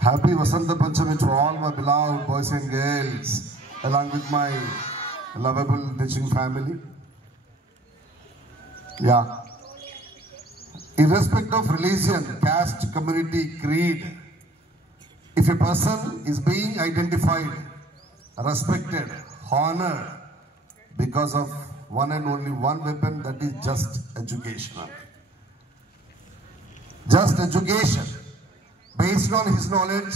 Happy Vasanta Panchami to all my beloved boys and girls, along with my lovable teaching family. Yeah. Irrespective of religion, caste, community, creed, if a person is being identified, respected, honored because of one and only one weapon, that is just education. Just education. Based on his knowledge,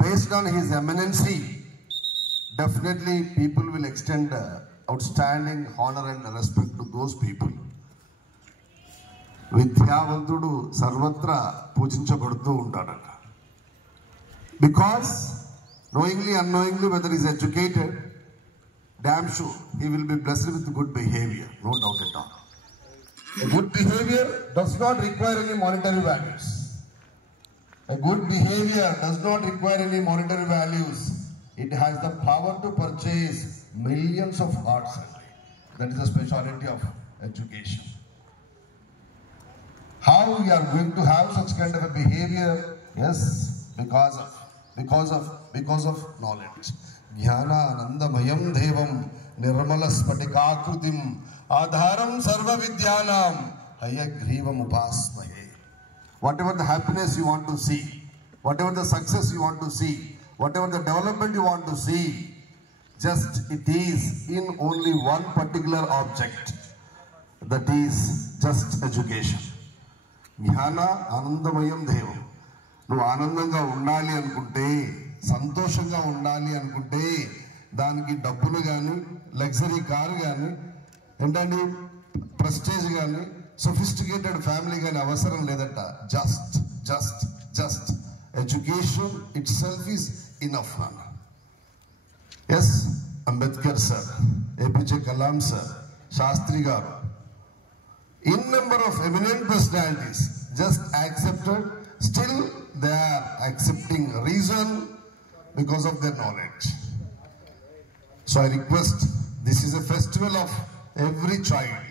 based on his eminency, definitely people will extend outstanding honor and respect to those people. విద్యావంతుడు సర్వత్ర పూజించబడుతూ ఉంటాడట. Because knowingly, unknowingly, whether he is educated, damn sure he will be blessed with good behavior, no doubt at all. A good behavior does not require any monetary values. A good behavior does not require any monetary values. It has the power to purchase millions of hearts. That is the speciality of education. How we are going to have such kind of a behavior? Yes, because of knowledge. Jnana anandamayam devam nirmala spatikakrutim adharam sarva vidyanam hayagrivam upasmahe. Whatever the happiness you want to see, whatever the success you want to see, whatever the development you want to see, just it is in only one particular object, that is just education. Jnana anandamayam devam. నువ్వు ఆనందంగా ఉండాలి అనుకుంటే, సంతోషంగా ఉండాలి అనుకుంటే, దానికి డబ్బులు కానీ, లగ్జరీ కారు కానీ, ఏంటండి ప్రెస్టేజ్ కానీ, సొఫిస్టికేటెడ్ ఫ్యామిలీ కానీ అవసరం లేదట. Just education itself is enough. Yes, Ambedkar sir, APJ Kalam sir, Shastri garu, in number of eminent personalities just accepted, still they are accepting reason because of their knowledge. So I request, this is a festival of every child.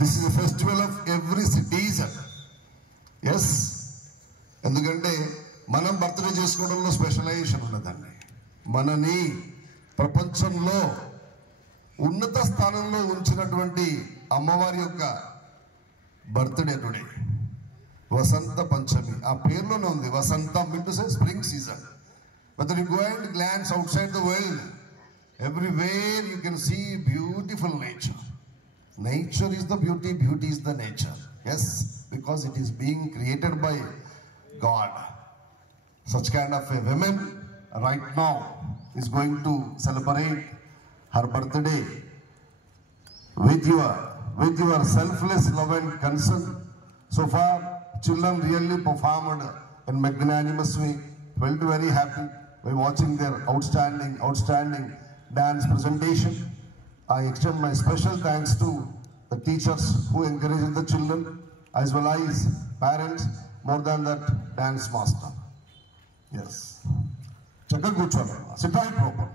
This is a festival of every citizen. Yes, ఎందుకంటే మనం birthday చేసుకోవడంలో specialisation ఉన్నదండి. మనని ప్రపంచంలో ఉన్నత స్థానంలో ఉంచినటువంటి అమ్మవారి యొక్క బర్త్డే టుడే. వసంత పంచమి, ఆ పేరులోనే ఉంది. వసంతం means spring season. Whether you go and glance outside the world, everywhere you can see beautiful nature. Nature is the beauty, beauty is the nature. Yes, because it is being created by God. Such kind of a woman right now is going to celebrate her birthday with your selfless love and concern. So far, children really performed in magnanimous way. Felt very happy by watching their outstanding dance presentation. I extend my special thanks to the teachers who encouraged the children, as well as parents, more than that, dance master. Yes. Chakka kuchona, sit right proper.